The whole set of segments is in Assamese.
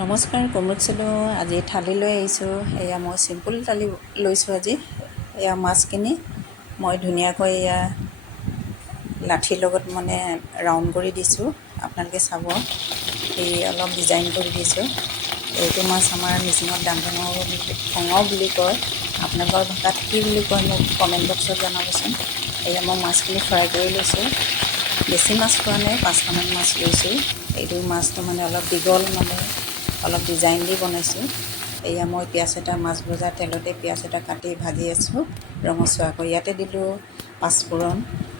নমস্কাৰ, কমৰুদছিলোঁ। আজি থালি লৈ আহিছোঁ। এয়া মই চিম্পুল থালি লৈছোঁ আজি। এয়া মাছখিনি মই ধুনীয়াকৈ এয়া লাঠিৰ লগত মানে ৰাউণ্ড কৰি দিছোঁ। আপোনালোকে চাব, এই অলপ ডিজাইন কৰি দিছোঁ। এইটো মাছ আমাৰ মিচিঙত ডাংটেঙৰ বুলি কয়। আপোনালোকৰ ভাষাত কি বুলি কয় মোক কমেণ্ট বক্সত জনাবচোন। এয়া মই মাছখিনি ফ্ৰাই কৰি লৈছোঁ। বেছি মাছ খোৱা নাই, 5টামান মাছ লৈছোঁ। এইটো মাছটো মানে অলপ দীঘল, মানে অলপ ডিজাইন দি বনাইছোঁ। এয়া মই পিঁয়াজ এটা, মাছ ভজা তেলতে পিঁয়াজ এটা কাটি ভাজি আছোঁ ৰঙচুৱাকৈ। ইয়াতে দিলোঁ পাঁচফোৰণ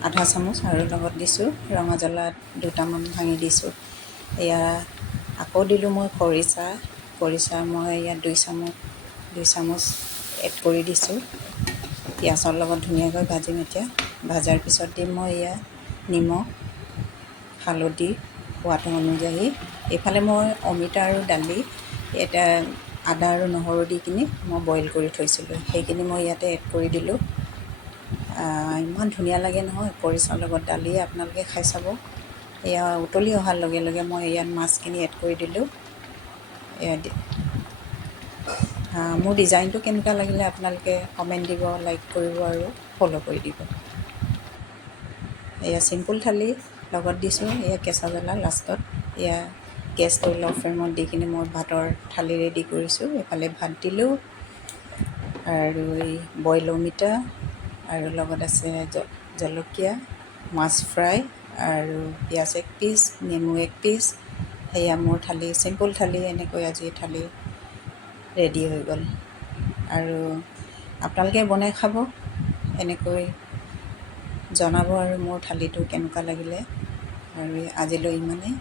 আধা চামুচ আৰু লগত দিছোঁ ৰঙা জ্বলা দুটামান ভাঙি দিছোঁ। এয়া আকৌ দিলোঁ মই খৰিচা মই ইয়াত 2 চামুচ এড কৰি দিছোঁ। পিঁয়াজৰ লগত ধুনীয়াকৈ ভাজিম। এতিয়া ভাজাৰ পিছত দিম মই এয়া নিমখ, হালধি সোৱাদ অনুযায়ী। এইফালে মই অমিতা আৰু দালি, এটা আদা আৰু নহৰু দি কিনি মই বইল কৰি থৈছিলোঁ, সেইখিনি মই ইয়াতে এড কৰি দিলোঁ। ইমান ধুনীয়া লাগে নহয় খৰিচাৰ লগত দালি, আপোনালোকে খাই চাব। এয়া উতলি অহাৰ লগে লগে মই ইয়াত মাছখিনি এড কৰি দিলোঁ। এয়া মোৰ ডিজাইনটো কেনেকুৱা লাগিলে আপোনালোকে কমেণ্ট দিব, লাইক কৰিব আৰু ফ'ল' কৰি দিব। এয়া চিম্পুল থালি লগত দিছোঁ এয়া কেঁচা জ্বলা লাষ্টত। এয়া গেছটো ল' ফ্লেমত দি কিনি মই ভাতৰ থালি ৰেডি কৰিছোঁ। এফালে ভাত দিলোঁ আৰু এই বইল অমিতা আৰু লগত আছে জলকীয়া, মাছ ফ্ৰাই আৰু পিঁয়াজ 1 পিচ, নেমু 1 পিচ। সেয়া মোৰ থালি, চিম্পুল থালি। এনেকৈ আজি থালি ৰেডি হৈ গ'ল। আৰু আপোনালোকে বনাই খাব, এনেকৈ জনাব আৰু মোৰ থালিটো কেনেকুৱা লাগিলে। আৰু আজিলৈ ইমানেই।